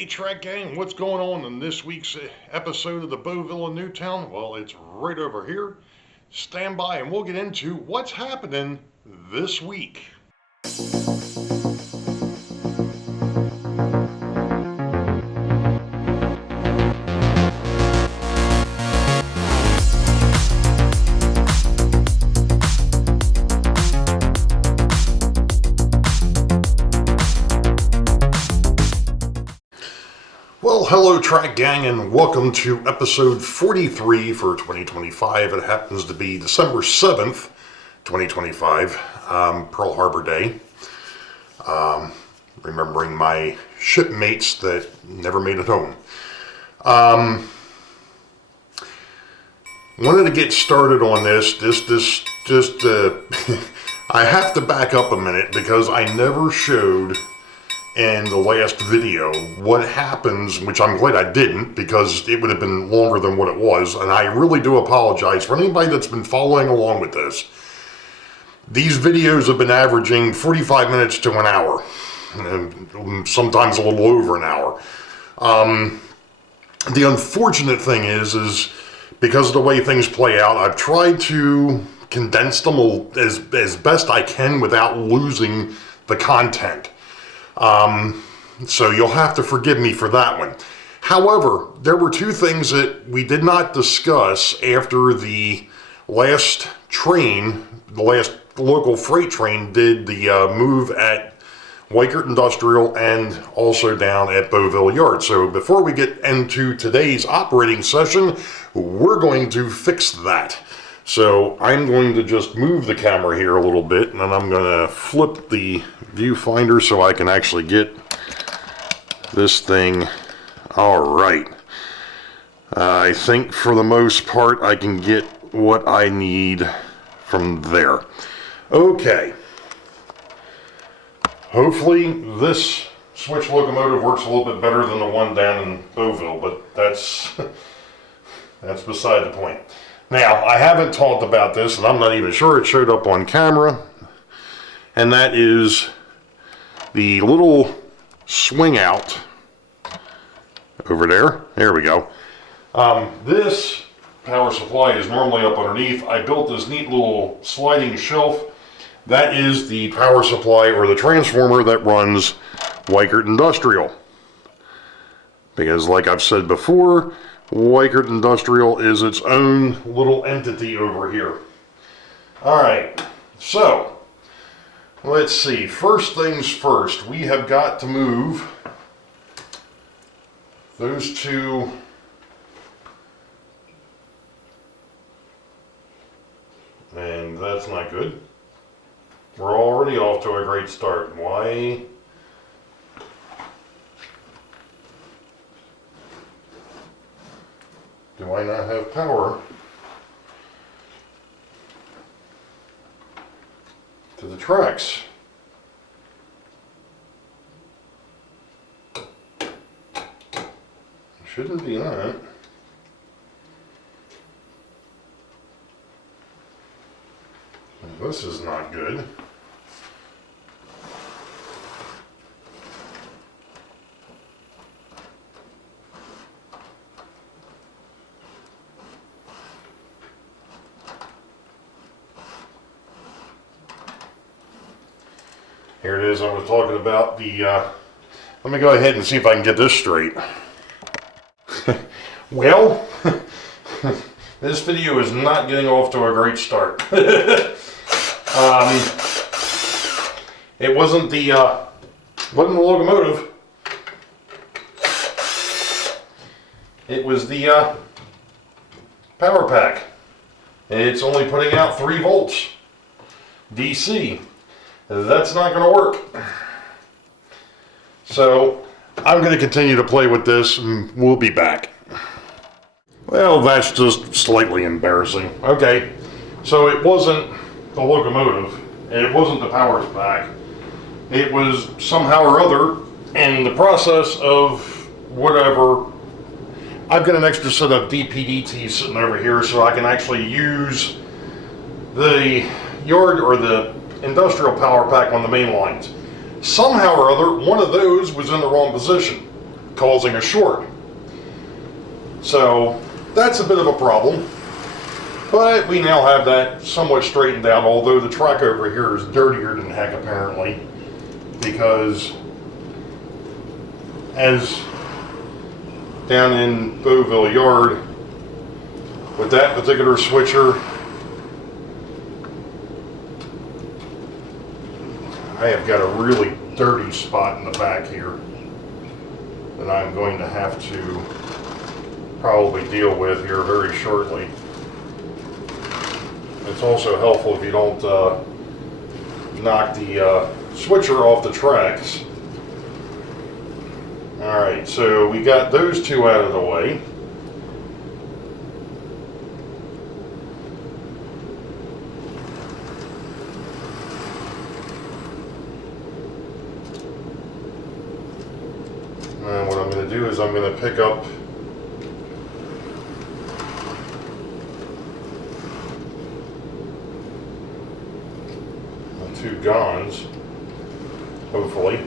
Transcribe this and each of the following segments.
Hey Track Gang, what's going on in this week's episode of the Boeville Newtown? Well, it's right over here. Stand by and we'll get into what's happening this week. Well, hello Track Gang, and welcome to episode 43 for 2025. It happens to be December 7th, 2025, Pearl Harbor Day. Remembering my shipmates that never made it home. Wanted to get started on this. I have to back up a minute because I never showed in the last video what happens, which I'm glad I didn't because it would have been longer than what it was, and I really do apologize for anybody that's been following along with this. These videos have been averaging 45 minutes to an hour, and sometimes a little over an hour. The unfortunate thing is because of the way things play out, I've tried to condense them as best I can without losing the content. So you'll have to forgive me for that one. However, there were two things that we did not discuss after the last train, the last local freight train did the move at Weichert Industrial and also down at Boeville Yard. So before we get into today's operating session, we're going to fix that. So I'm going to just move the camera here a little bit, and then I'm going to flip the viewfinder so I can actually get this thing all right. I think for the most part I can get what I need from there. Okay. Hopefully this switch locomotive works a little bit better than the one down in Boeville, but that's beside the point. Now, I haven't talked about this, and I'm not even sure it showed up on camera, and that is the little swing out over there. There we go. This power supply is normally up underneath. I built this neat little sliding shelf. That is the power supply or the transformer that runs Weichert Industrial. Because like I've said before, Weichert Industrial is its own little entity over here. Alright, so let's see. First things first, we have got to move those two and that's not good. We're already off to a great start. Why? Do I not have power to the tracks? Shouldn't be that. This is not good. Here it is, I was talking about the, let me go ahead and see if I can get this straight. Well, this video is not getting off to a great start. It wasn't the locomotive. It was the power pack. It's only putting out 3 volts DC. That's not going to work. So I'm going to continue to play with this and we'll be back. Well, that's just slightly embarrassing. Okay, so it wasn't the locomotive and it wasn't the power pack. It was somehow or other in the process of whatever. I've got an extra set of DPDTs sitting over here so I can actually use the yard or the industrial power pack on the main lines. Somehow or other, one of those was in the wrong position. causing a short. So that's a bit of a problem, but we now have that somewhat straightened out, although the track over here is dirtier than heck apparently, because as down in Boeville Yard, with that particular switcher, I have got a really dirty spot in the back here that I'm going to have to probably deal with here very shortly. It's also helpful if you don't knock the switcher off the tracks. Alright, so we got those two out of the way. And what I'm going to do is I'm going to pick up the two guns, hopefully.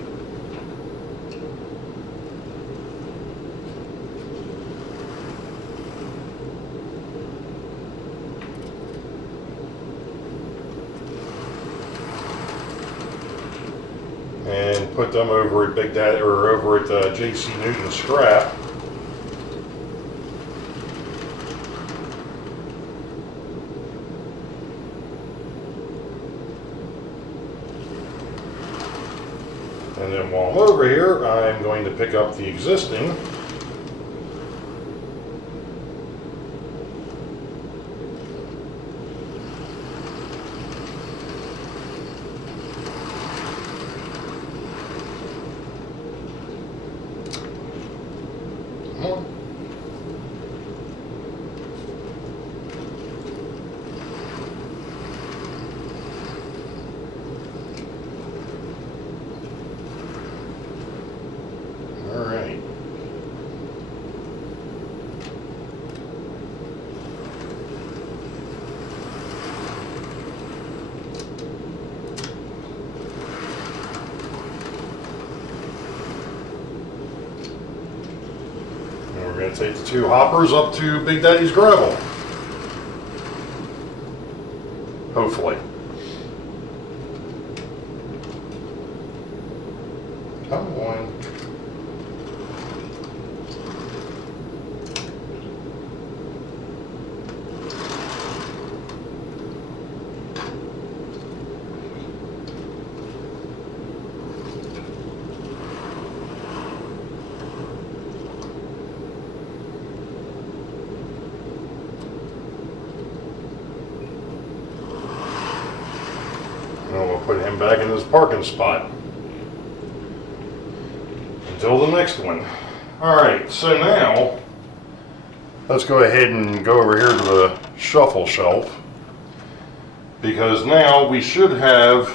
And put them over at Big Daddy, or over at J.C. Newton Scrap. And then while I'm over here, I'm going to pick up the existing. We're going to take the two hoppers up to Big Daddy's gravel. Hopefully. Come on. And we'll put him back in his parking spot until the next one. Alright, so now let's go ahead and go over here to the shuffle shelf, because now we should have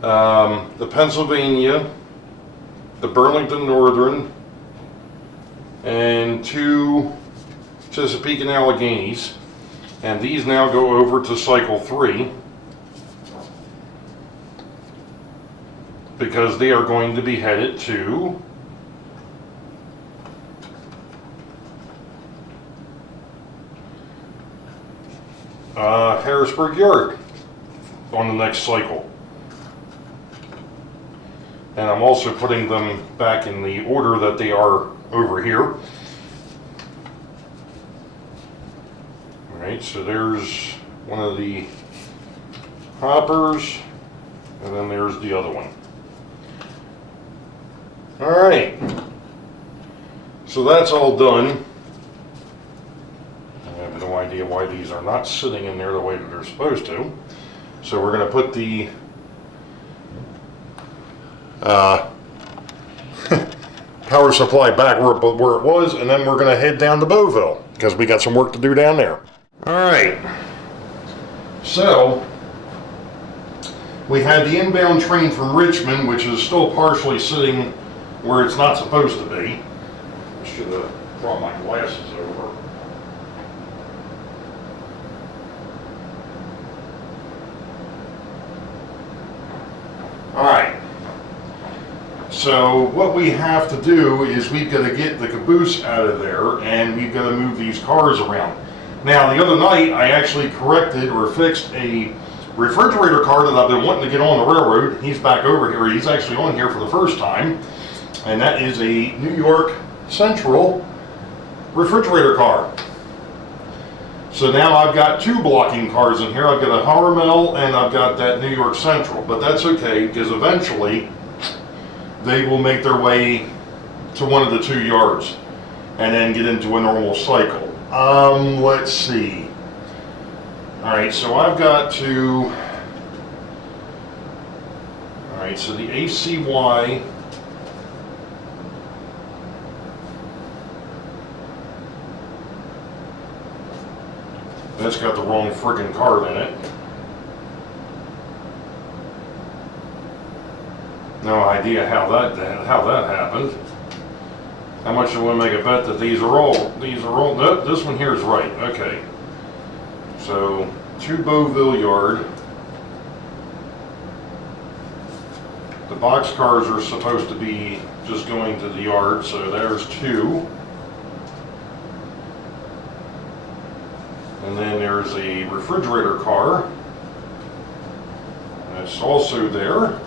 the Pennsylvania, the Burlington Northern, and two Chesapeake and Alleghenies, and these now go over to cycle 3 because they are going to be headed to Harrisburg Yard on the next cycle. And I'm also putting them back in the order that they are over here. Alright, so there's one of the hoppers, and then there's the other one. Alright, so that's all done. I have no idea why these are not sitting in there the way that they're supposed to. So we're going to put the power supply back where it was, and then we're going to head down to Boeville because we got some work to do down there. Alright, so we had the inbound train from Richmond, which is still partially sitting where it's not supposed to be. I should have brought my glasses over. Alright, So what we have to do is we've got to get the caboose out of there, and we've got to move these cars around. Now, the other night, I actually corrected or fixed a refrigerator car that I've been wanting to get on the railroad. He's back over here. He's actually on here for the first time, and that is a New York Central refrigerator car. So now I've got two blocking cars in here. I've got a Harmel and I've got that New York Central, but that's okay because eventually they will make their way to one of the 2 yards and then get into a normal cycle. Let's see. All right, so I've got to, all right, so the ACY, that's got the wrong friggin' card in it. No idea how that happened. How much do we make a bet that these are all, no, this one here is right, okay. So, to Boeville Yard. The box cars are supposed to be just going to the yard, so there's 2. And then there's a refrigerator car. That's also there.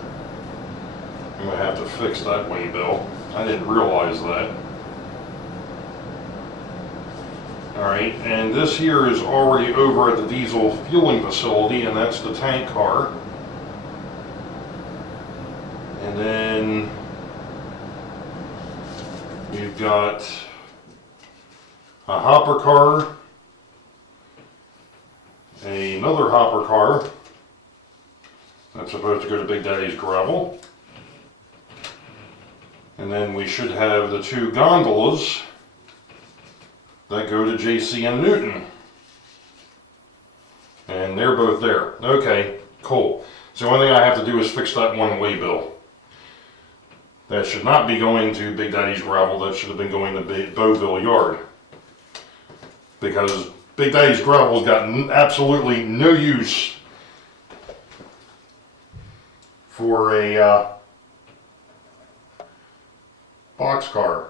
I'm going to have to fix that way, Bill. I didn't realize that. Alright, and this here is already over at the diesel fueling facility, and that's the tank car. And then we've got a hopper car, another hopper car that's supposed to go to Big Daddy's gravel. And then we should have the 2 gondolas that go to JC and Newton. And they're both there. Okay, cool. So the only thing I have to do is fix that one way bill. That should not be going to Big Daddy's gravel. That should have been going to Boeville Yard. Because Big Daddy's gravel's got absolutely no use for a boxcar.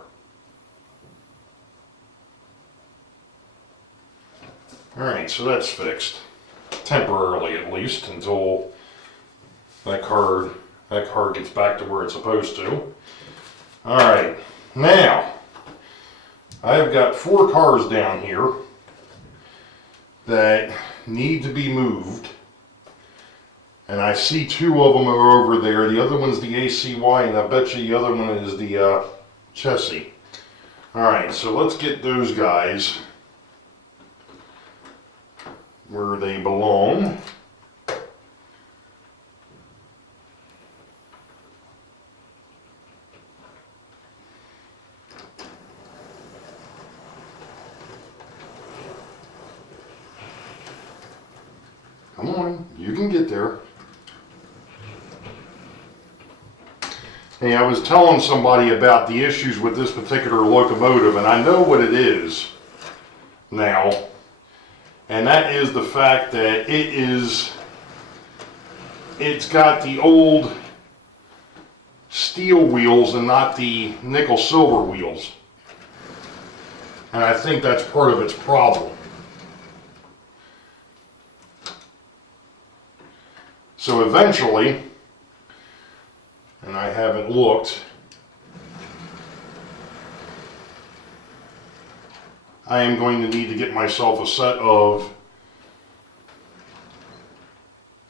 Alright, so that's fixed. Temporarily at least, until that car gets back to where it's supposed to. Alright, now I've got 4 cars down here that need to be moved. And I see 2 of them are over there. The other one's the ACY, and I bet you the other one is the chassis. Alright, so let's get those guys where they belong. Come on, you can get there. Hey, I was telling somebody about the issues with this particular locomotive, and I know what it is now. And that is the fact that it's got the old steel wheels and not the nickel silver wheels. And I think that's part of its problem. So eventually, and I haven't looked, I am going to need to get myself a set of,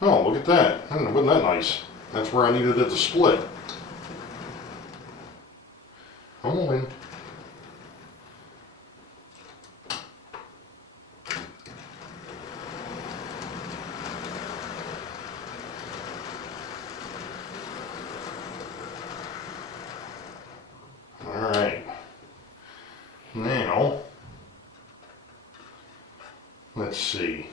oh, look at that. I don't know, wasn't that nice? That's where I needed it to split. Come on. Alright. Now, let's see.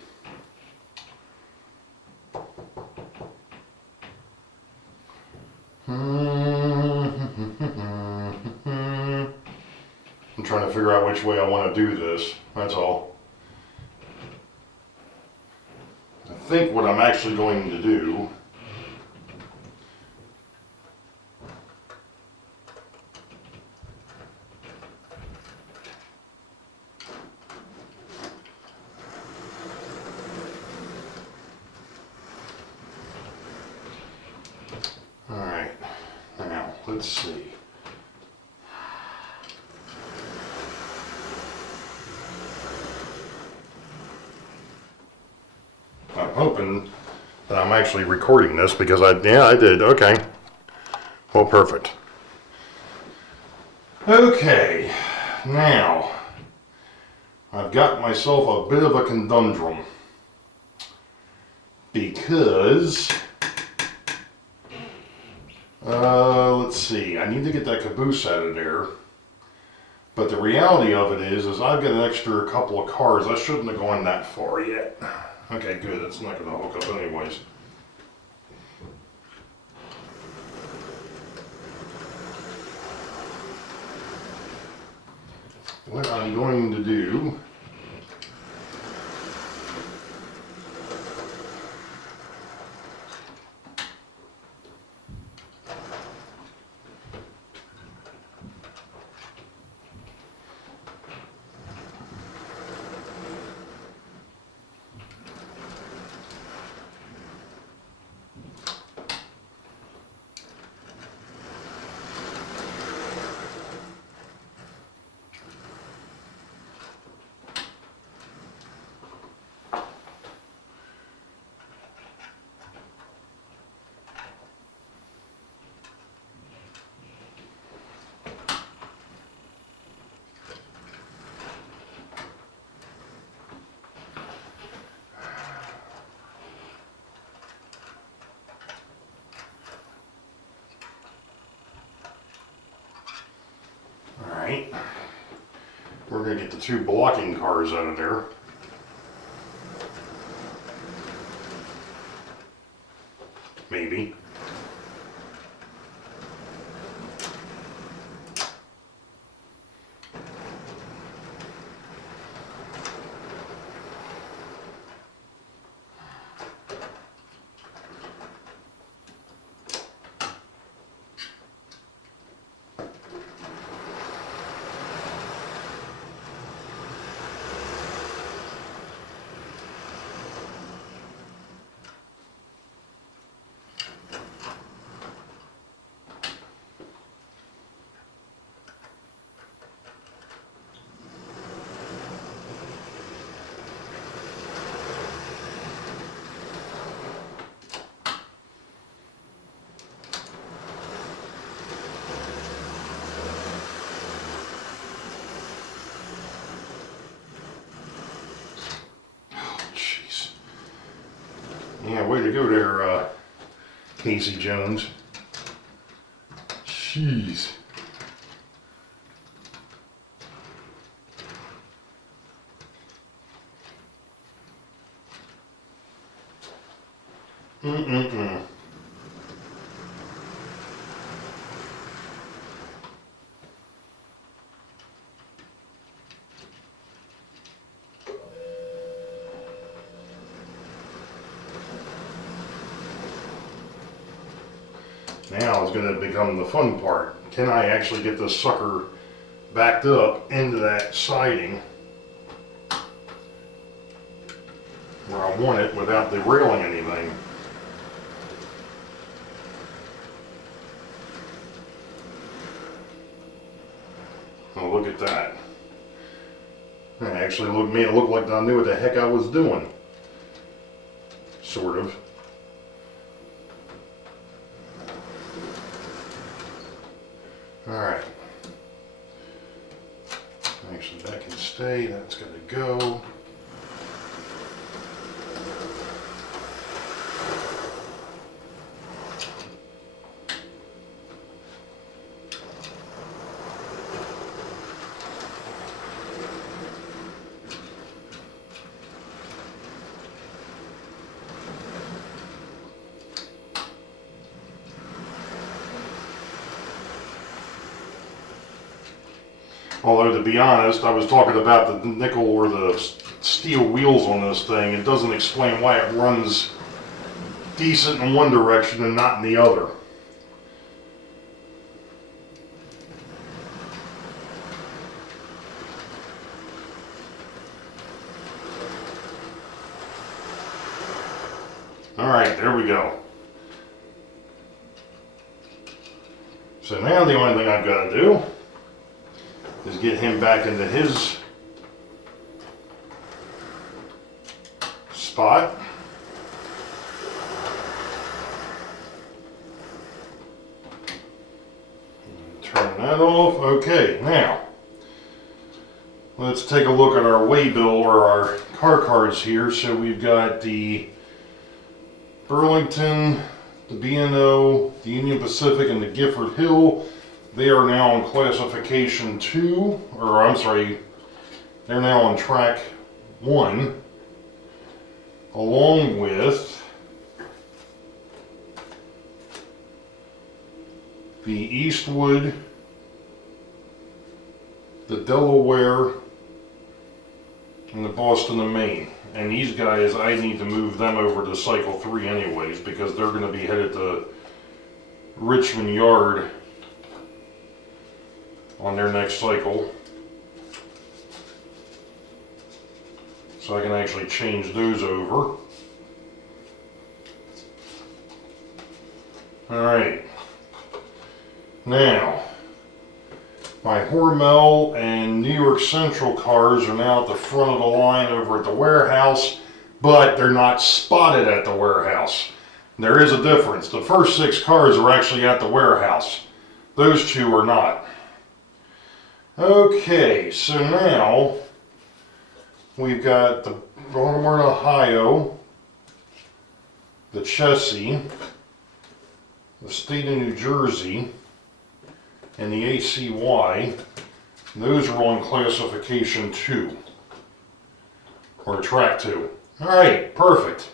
I'm trying to figure out which way I want to do this, that's all. I think what I'm actually going to do let's see. I'm hoping that I'm actually recording this because I did. Okay. Well, perfect. Okay. Now, I've got myself a bit of a conundrum because, let's see, I need to get that caboose out of there. But the reality of it is I've got an extra couple of cars. I shouldn't have gone that far yet. Okay, good. It's not going to hook up anyways. What I'm going to do we're going to get the two blocking cars out of there. Maybe. Yeah, way to go there, Casey Jones. Jeez. Mm-mm-mm. Now is going to become the fun part. Can I actually get this sucker backed up into that siding where I want it without derailing anything? Oh, look at that. It actually made it look like I knew what the heck I was doing. Sort of. Alright. Actually, that can stay. That's going to go. Although, to be honest, I was talking about the nickel or the steel wheels on this thing. It doesn't explain why it runs decent in one direction and not in the other. Alright, there we go. So now the only thing I've got to do is get him back into his spot. Turn that off. Okay, now let's take a look at our waybill or our car cards here. So we've got the Burlington, the B&O, the Union Pacific, and the Gifford Hill. They are now on classification 2, or I'm sorry, they're now on track 1, along with the Eastwood, the Delaware, and the Boston and Maine. And these guys, I need to move them over to cycle 3 anyways, because they're going to be headed to Richmond Yard on their next cycle. So I can actually change those over. Alright. Now, my Hormel and New York Central cars are now at the front of the line over at the warehouse, but they're not spotted at the warehouse. There is a difference. The first 6 cars are actually at the warehouse. Those 2 are not. Okay, so now we've got the Baltimore, Ohio, the Chessie, the state of New Jersey, and the ACY. Those are on classification 2, or track 2. Alright, perfect.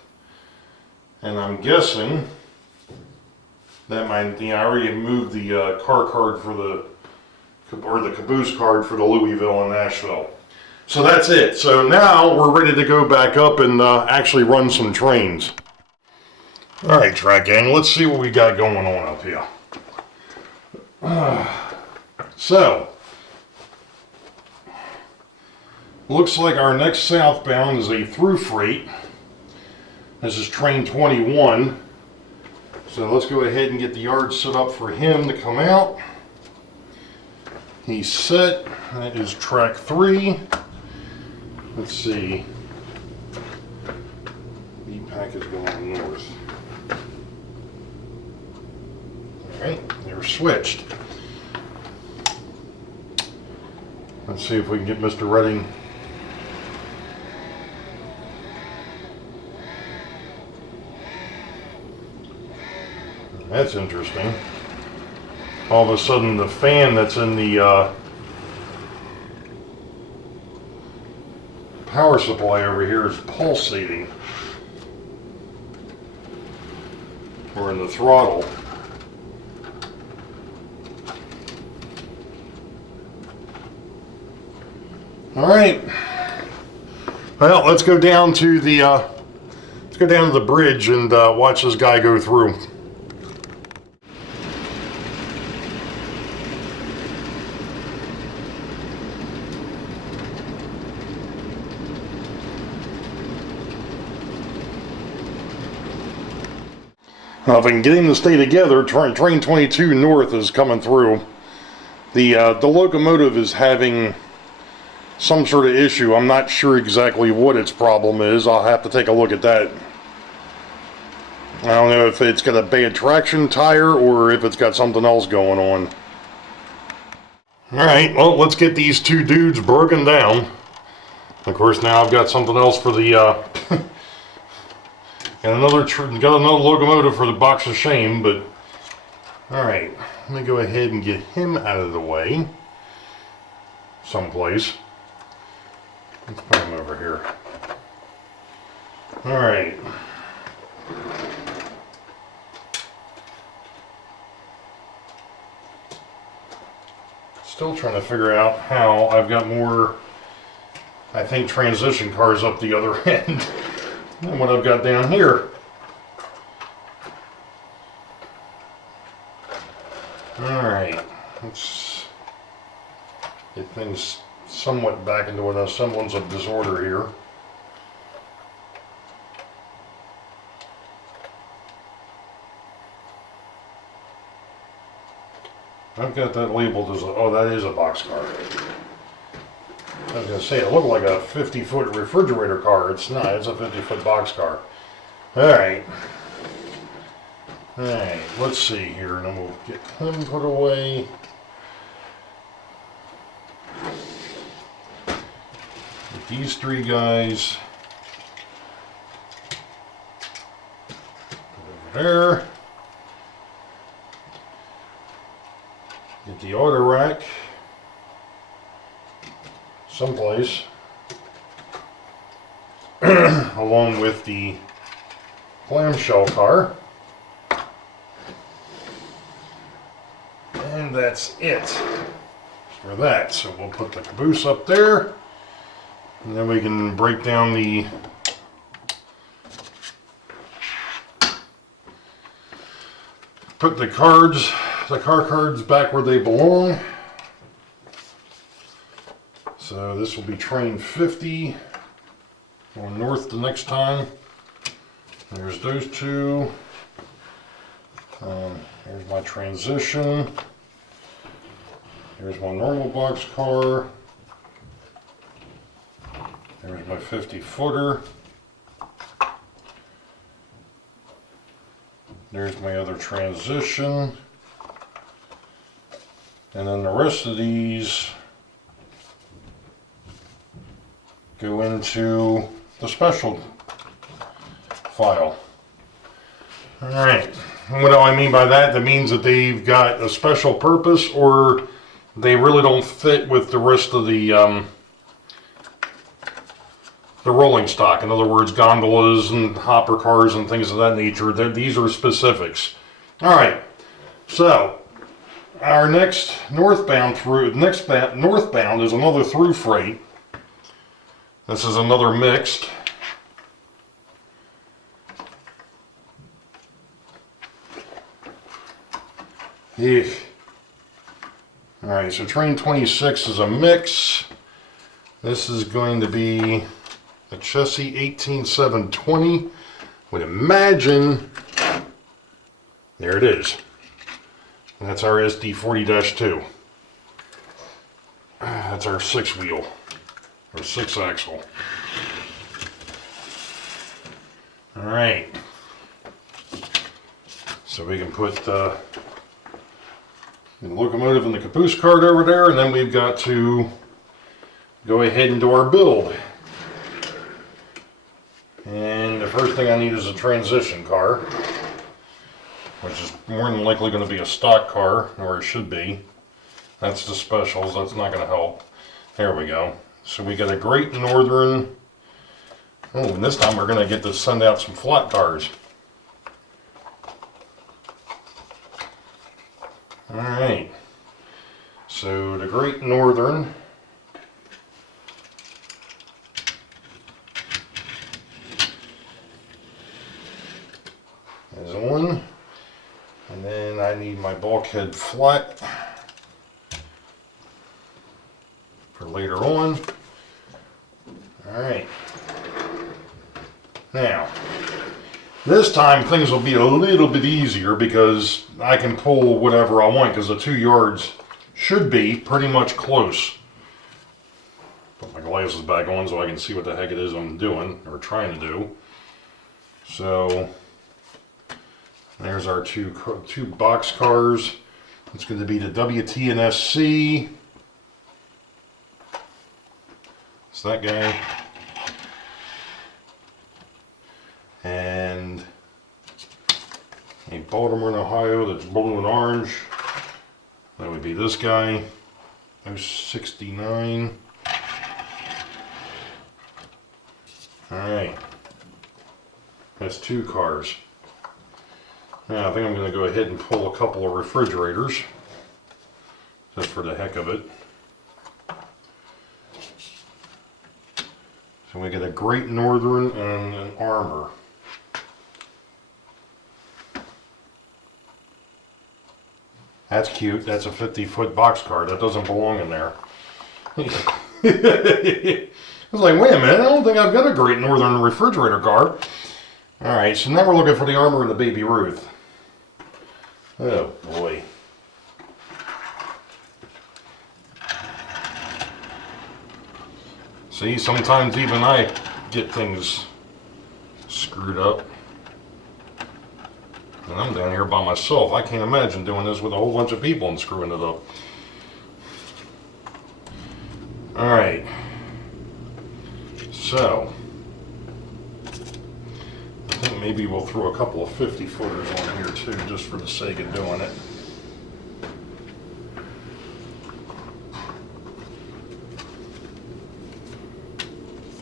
And I'm guessing that I already moved the car card for the caboose card for the Louisville and Nashville. So that's it. So now we're ready to go back up and actually run some trains. Alright, track gang, let's see what we got going on up here. So, looks like our next southbound is a through freight. This is train 21. So let's go ahead and get the yard set up for him to come out. He's set. That is track 3. Let's see. E-Pack is going north. Alright, they're switched. Let's see if we can get Mr. Redding. That's interesting. All of a sudden the fan that's in the power supply over here is pulsating. Or in the throttle. All right. Well, let's go down to the bridge and watch this guy go through. Now, if I can get him to stay together, train 22 north is coming through. The locomotive is having some sort of issue. I'm not sure exactly what its problem is. I'll have to take a look at that. I don't know if it's got a bad traction tire or if it's got something else going on. Alright, well, let's get these 2 dudes broken down. Of course, now I've got something else for the and got another locomotive for the box of shame, but alright, let me go ahead and get him out of the way someplace. Let's put him over here. Alright. Still trying to figure out how I've got more, I think, transition cars up the other end than what I've got down here. Alright, let's get things somewhat back into a semblance of disorder here. I've got that labeled as a, oh, that is a boxcar. I was going to say, it looked like a 50-foot refrigerator car. It's not, it's a 50-foot boxcar. Alright. Alright, let's see here, and then we'll get him put away. Get these three guys over there. Get the auto rack someplace along with the clamshell car. And that's it for that. So we'll put the caboose up there, and then we can break down the put the car cards back where they belong. So this will be train 50, going north the next time. There's those two. Here's my transition. Here's my normal box car. There's my 50-footer. There's my other transition. And then the rest of these go into the special file. Alright, what do I mean by that? That means that they've got a special purpose, or they really don't fit with the rest of the rolling stock. In other words, gondolas and hopper cars and things of that nature. These are specifics. Alright, so our next northbound is another through freight. This is another mixed. Eek. Alright, so train 26 is a mix. This is going to be a chassis 18720. Would imagine, there it is. And that's our SD40-2. That's our 6-wheel. Or 6-axle. Alright. So we can put the locomotive and the caboose cart over there, and then we've got to go ahead and do our build. And the first thing I need is a transition car, which is more than likely going to be a stock car, or it should be. That's the specials, that's not going to help. There we go. So we got a Great Northern. Oh, and this time we're going to get to send out some flat cars. Alright. So the Great Northern. Is one. And then I need my bulkhead flat for later on. Alright. Now, this time things will be a little bit easier because I can pull whatever I want, because the 2 yards should be pretty much close. Put my glasses back on so I can see what the heck it is I'm doing, or trying to do. So, there's our two box cars. It's going to be the WT and SC. It's that guy. And a Baltimore, Ohio that's blue and orange. That would be this guy. 069. Alright. That's 2 cars. Now I think I'm going to go ahead and pull a couple of refrigerators, just for the heck of it. So we get a Great Northern and an Armor. That's cute. That's a 50-foot boxcar. That doesn't belong in there. I was like, wait a minute, I don't think I've got a Great Northern refrigerator car. Alright, so now we're looking for the Armor and the Baby Ruth. Oh boy. See, sometimes even I get things screwed up. And I'm down here by myself. I can't imagine doing this with a whole bunch of people and screwing it up. Alright. So, I think maybe we'll throw a couple of 50-footers on here too, just for the sake of doing it.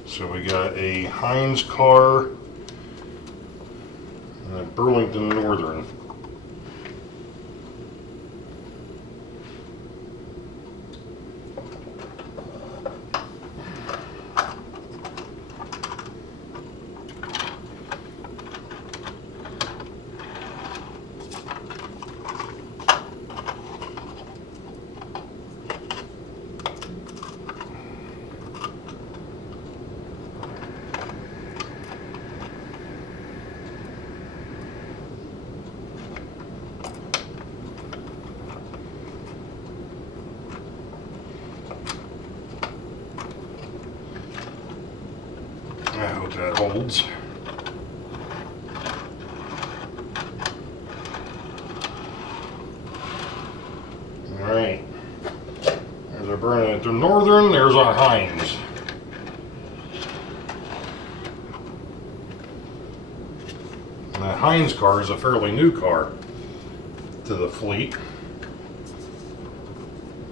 So we got a Heinz car and a Burlington Northern. I hope that holds. Alright. There's a Burlington Northern, there's a Heinz. And that Heinz car is a fairly new car to the fleet.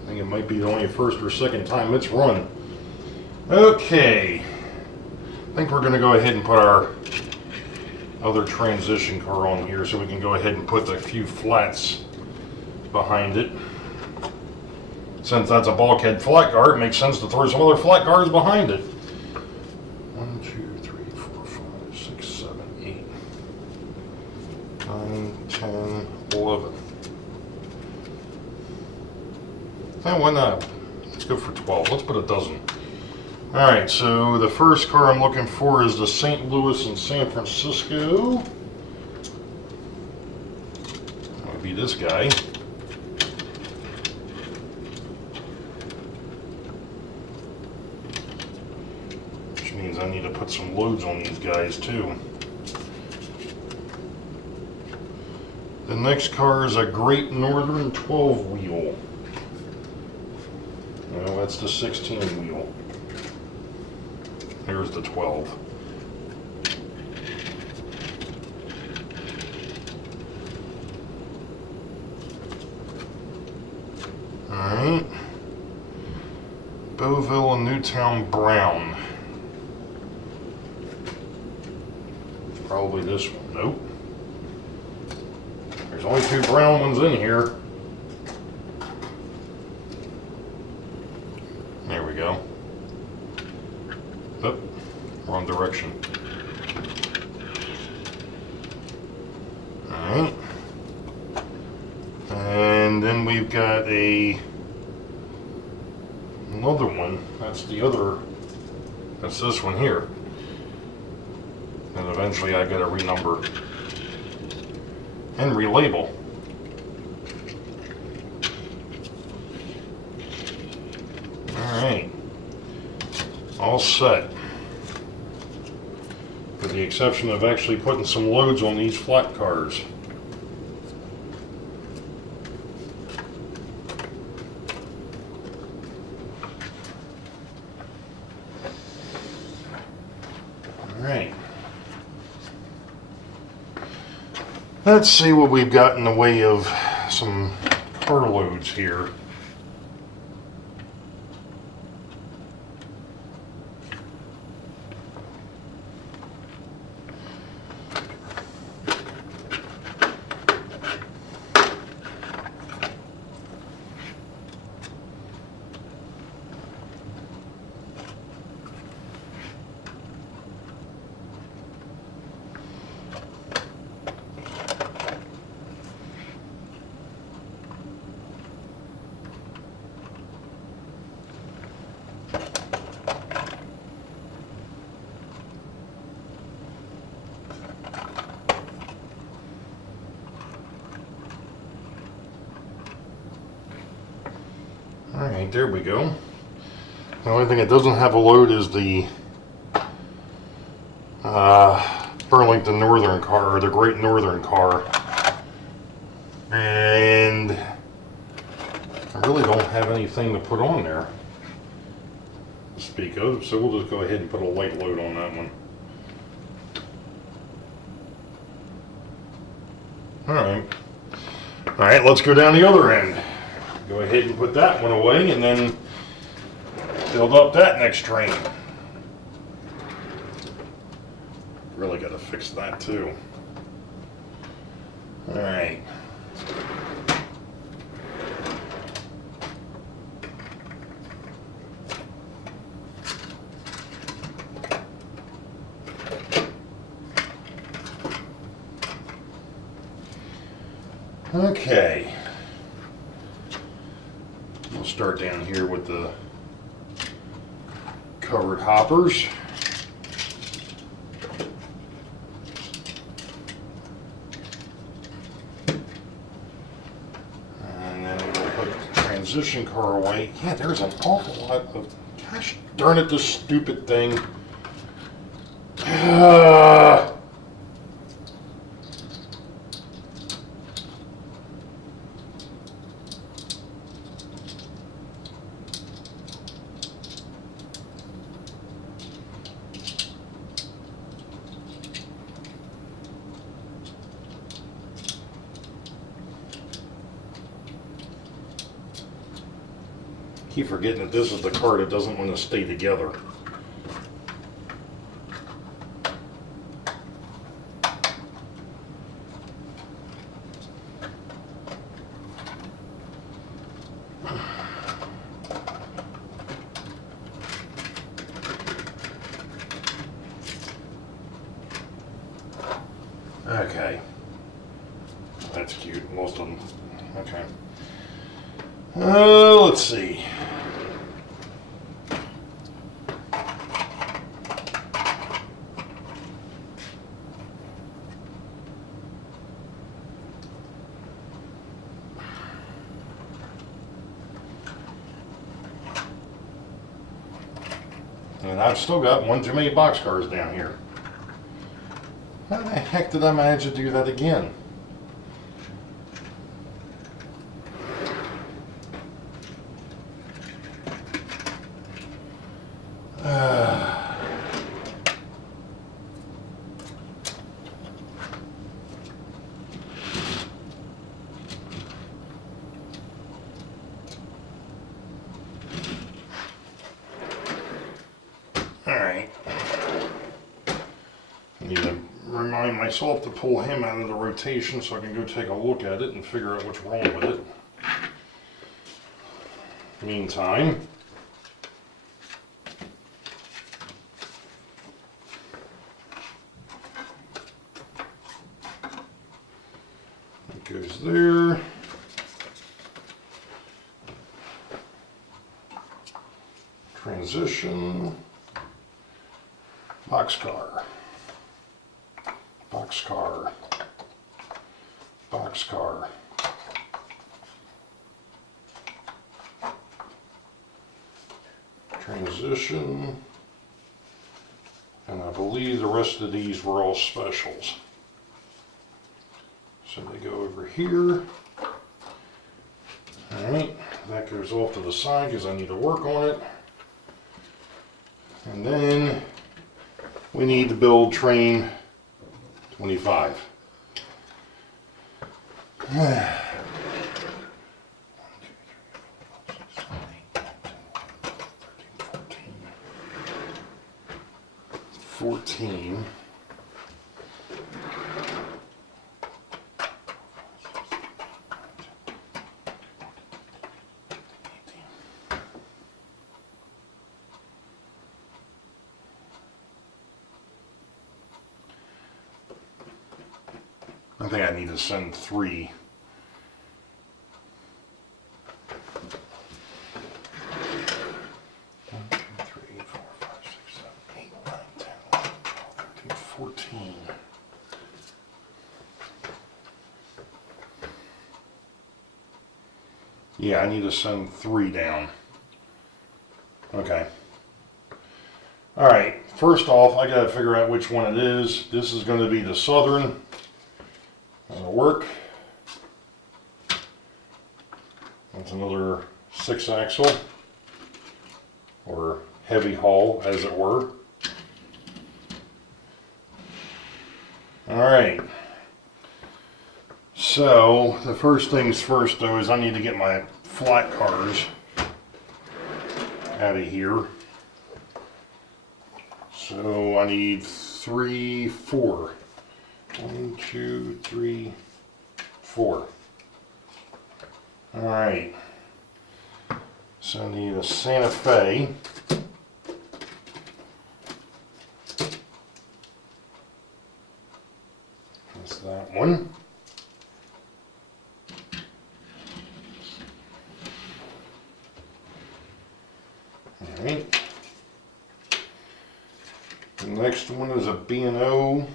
I think it might be the only first or second time it's run. Okay. I think we're going to go ahead and put our other transition car on here so we can go ahead and put a few flats behind it. Since that's a bulkhead flat car, it makes sense to throw some other flat cars behind it. 1, 2, 3, 4, 5, 6, 7, 8, 9, 10, 11. And why not? Let's go for 12. Let's put a dozen. Alright, so the first car I'm looking for is the St. Louis and San Francisco. That would be this guy. Which means I need to put some loads on these guys too. The next car is a Great Northern 12-wheel. No, that's the 16-wheel. Here's the 12. Alright. Boeville Newtown Brown. Probably this one. Nope. There's only 2 brown ones in here. There we go. Oh, wrong direction. Alright. And then we've got another one. That's this one here. And eventually I gotta renumber and relabel. Alright. All set. With the exception of actually putting some loads on these flat cars. Alright. Let's see what we've got in the way of some car loads here. Alright, there we go. The only thing it doesn't have a load is the Burlington Northern car, or the Great Northern car. And I really don't have anything to put on there to speak of, so we'll just go ahead and put a light load on that one. Alright, let's go down the other end. Go ahead and put that one away and then build up that next train. Really got to fix that too. Alright. Okay. We'll start down here with the covered hoppers. And then we'll put the transition car away. Yeah, there's an awful lot of, gosh darn it, this stupid thing. Keep forgetting that this is the car that doesn't want to stay together. Okay. That's cute. Most of them. Okay. Let's see. And I've still got one too many boxcars down here. How the heck did I manage to do that again? Alright. I need to remind myself to pull him out of the rotation so I can go take a look at it and figure out what's wrong with it. Meantime, it goes there. Transition. Boxcar. Boxcar. Boxcar. Transition. And I believe the rest of these were all specials. So they go over here. Alright, that goes off to the side because I need to work on it. And then we need to build train 25. 14. I think I need to send 3. Yeah, I need to send 3 down. Okay. Alright, first off, I gotta figure out which one it is. This is going to be the Southern. That'll work. That's another 6-axle, or heavy haul, as it were. Alright. So, the first things first, though, is I need to get my flat cars out of here. So I need 3, 4. 1, 2, 3, 4. Alright. So I need a Santa Fe. That's that one. Alright. The next one is a B&O.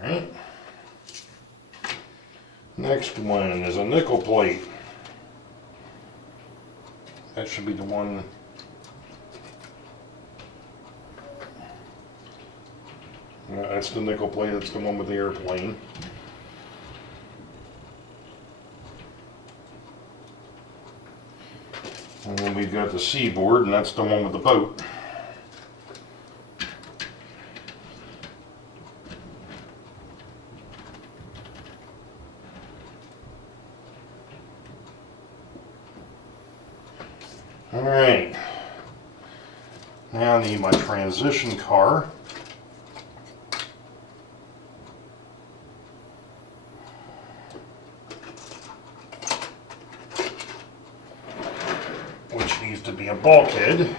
Alright. Next one is a nickel plate. That should be the one. That's the nickel plate, that's the one with the airplane. And then we've got the Seaboard, and that's the one with the boat. Alright. Now I need my transition car. Which needs to be a bulkhead.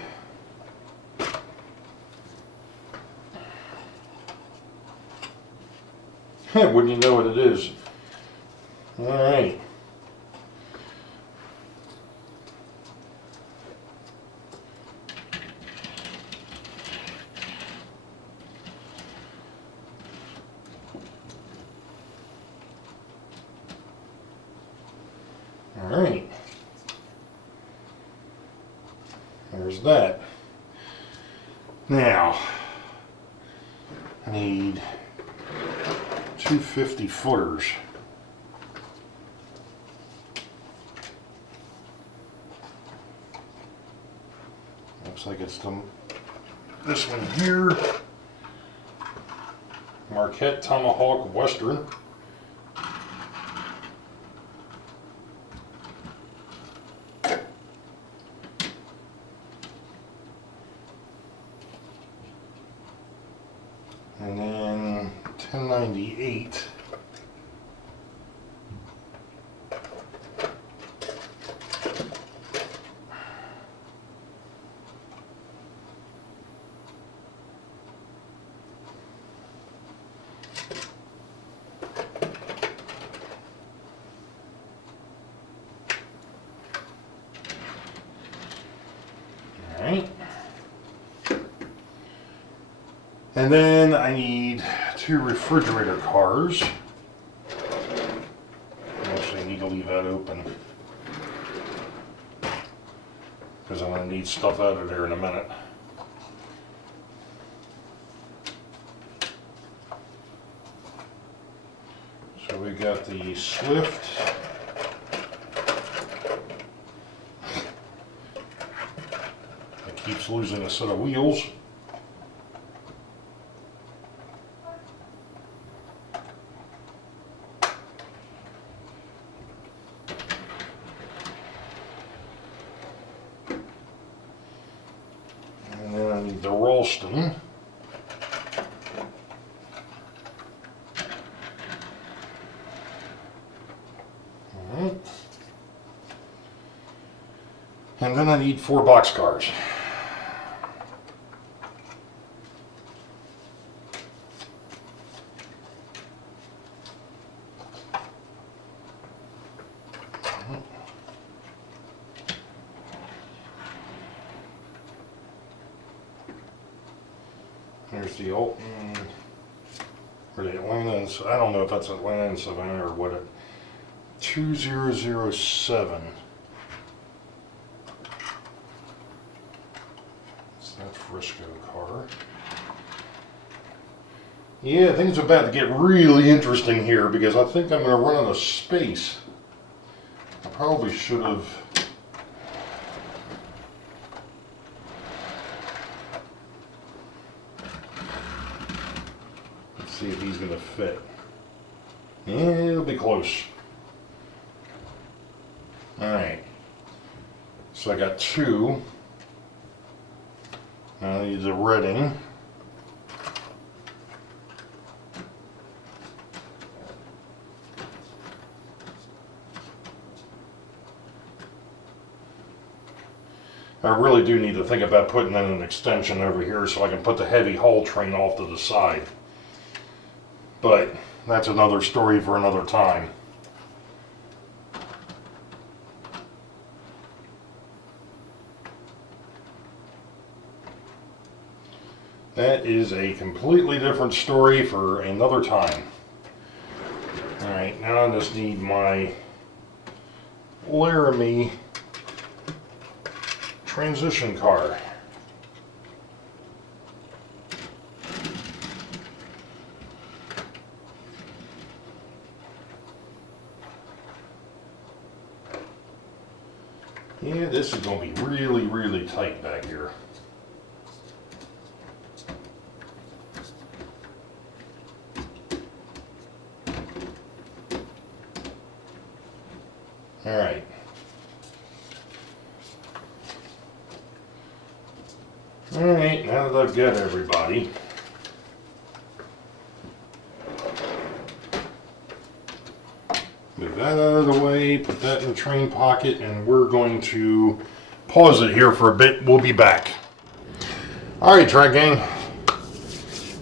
Wouldn't you know what it is? Alright. Alright. There's that. Now, I need 2 50-footers. Looks like it's this one here. Marquette Tomahawk Western. And then 1098. All right. And then I need 2 refrigerator cars. Actually, I need to leave that open because I'm going to need stuff out of there in a minute. So we got the Swift. It keeps losing a set of wheels. And then I need the Ralston. Alright. And then I need 4 boxcars. There's the Alton or the Atlanta, I don't know if that's Atlanta and Savannah or what. 2007. So that's Frisco car. Yeah, things are about to get really interesting here because I think I'm going to run out of space. I probably should have. Let's see if he's going to fit. Yeah, it'll be close. Alright. So I got two. Now these are Reading. I really do need to think about putting in an extension over here so I can put the heavy haul train off to the side. But that's another story for another time. That is a completely different story for another time. Alright, now I just need my Laramie transition car. Yeah, this is going to be really, really tight back here. All right. All right, now that I've got everybody, move that out of the way, put that in the train pocket, and we're going to pause it here for a bit. We'll be back. All right, track gang.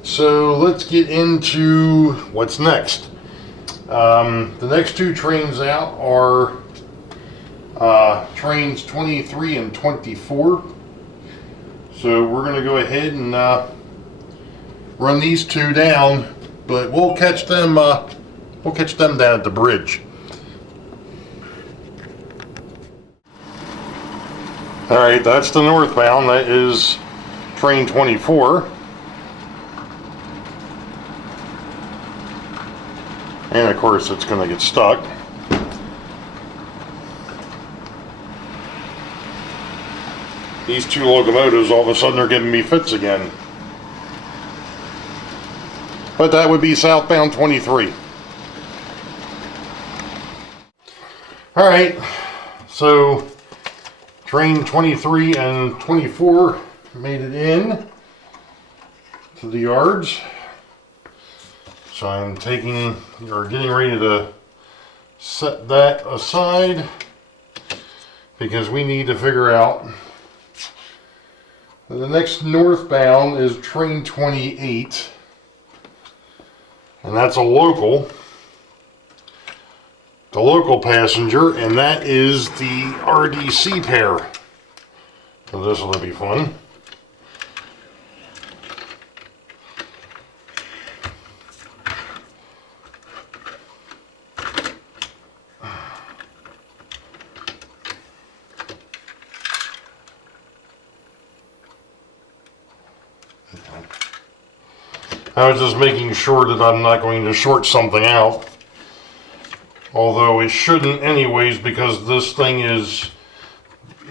So let's get into what's next. The next two trains out are trains 23 and 24. So we're going to go ahead and run these two down, but we'll catch them down at the bridge. All right, that's the northbound. That is train 24. And of course it's going to get stuck. These two locomotives all of a sudden are giving me fits again. But that would be southbound 23. Alright, so train 23 and 24 made it in to the yards. So I'm getting ready to set that aside because we need to figure out. The next northbound is train 28, and that's a local. The local passenger, and that is the RDC pair. So this will be fun. I was just making sure that I'm not going to short something out. Although it shouldn't anyways, because this thing is,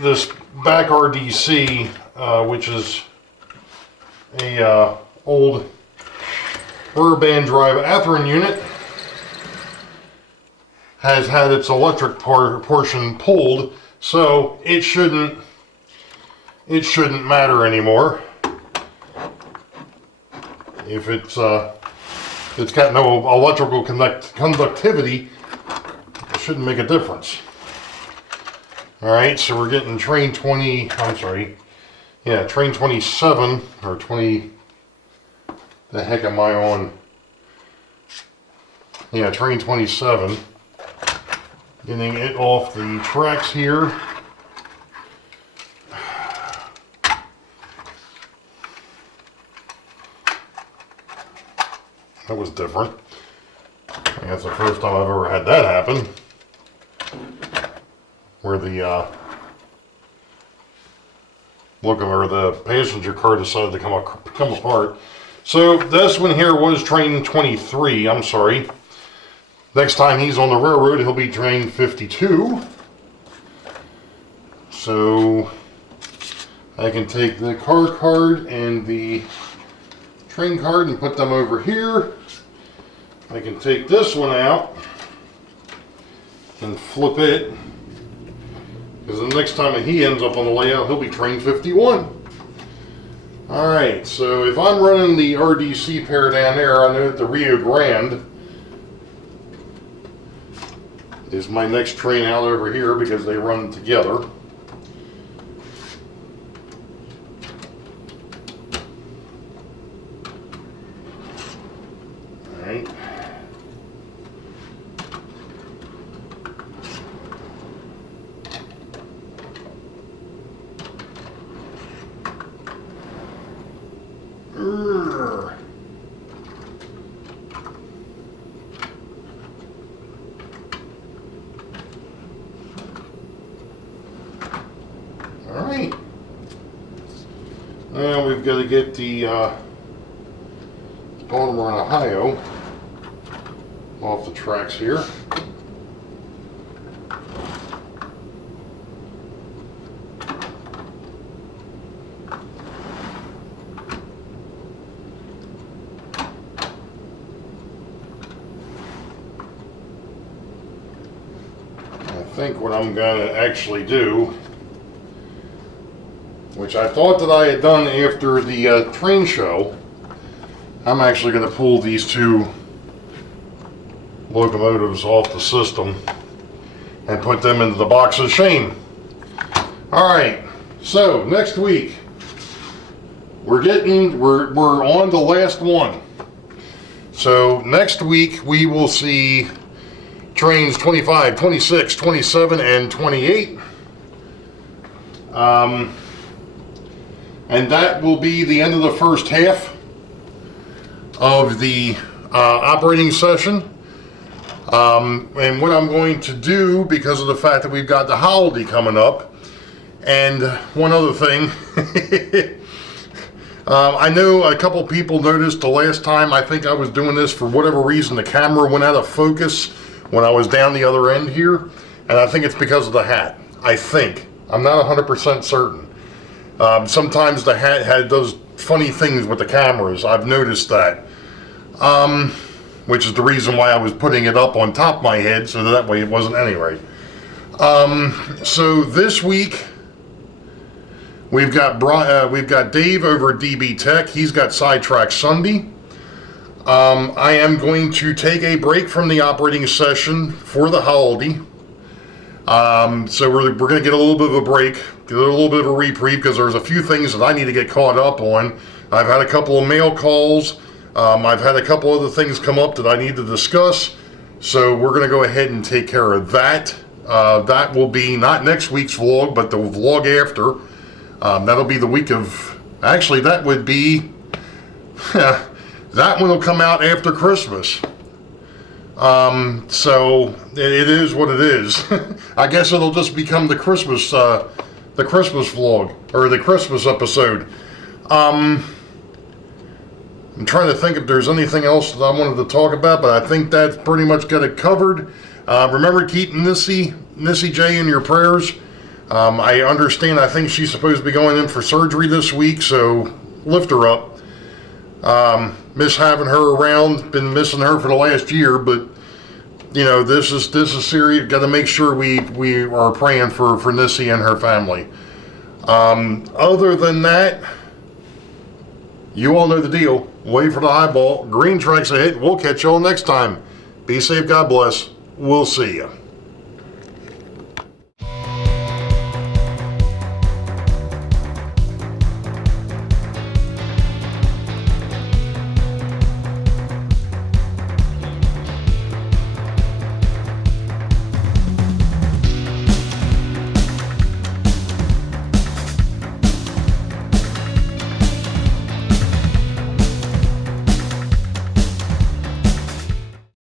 this back RDC, which is a old rubber band drive Athearn unit, has had its electric portion pulled, so it shouldn't matter anymore. If it's got no electrical conductivity, it shouldn't make a difference. Alright, so we're getting train 27, or 20, the heck am I on? Yeah, train 27. Getting it off the tracks here. That was different. I think that's the first time I've ever had that happen. Where the the passenger car decided to come apart. So this one here was train 23, I'm sorry. Next time he's on the railroad, he'll be train 52. So I can take the car card and the train card and put them over here. I can take this one out and flip it, because the next time he ends up on the layout, he'll be train 51. Alright, so if I'm running the RDC pair down there, I know that the Rio Grande is my next train out over here because they run together. Alright. Alright. Now we've got to get the Baltimore and Ohio off the tracks here. I think what I'm going to actually do, which I thought that I had done after the train show, I'm actually going to pull these two locomotives off the system and put them into the box of shame. Alright, so next week we're on the last one. So next week we will see trains 25, 26, 27, and 28. And that will be the end of the first half of the operating session. And what I'm going to do, because of the fact that we've got the holiday coming up, and one other thing, I know a couple people noticed the last time I think I was doing this, for whatever reason, the camera went out of focus when I was down the other end here, and I think it's because of the hat. I think. I'm not 100% certain. Sometimes the hat does funny things with the cameras. I've noticed that. Which is the reason why I was putting it up on top of my head, so that way it wasn't any right. So this week we've got Dave over at DB Tech. He's got Sidetrack Sunday. I am going to take a break from the operating session for the holiday. So we're going to get a little bit of a break, get a little bit of a reprieve, because there's a few things that I need to get caught up on. I've had a couple of mail calls. I've had a couple other things come up that I need to discuss. So we're going to go ahead and take care of that. That will be not next week's vlog, but the vlog after. That'll be the week of, actually that would be, that one will come out after Christmas. So it is what it is. I guess it'll just become the Christmas vlog, or the Christmas episode. I'm trying to think if there's anything else that I wanted to talk about, but I think that's pretty much got it covered. Remember, keep Nissy J in your prayers. I understand, I think she's supposed to be going in for surgery this week, so lift her up. Miss having her around, been missing her for the last year, but you know, this is serious. Got to make sure we are praying for Nissy and her family. Other than that, you all know the deal. Wait for the high ball. Green tracks ahead. We'll catch y'all next time. Be safe. God bless. We'll see you.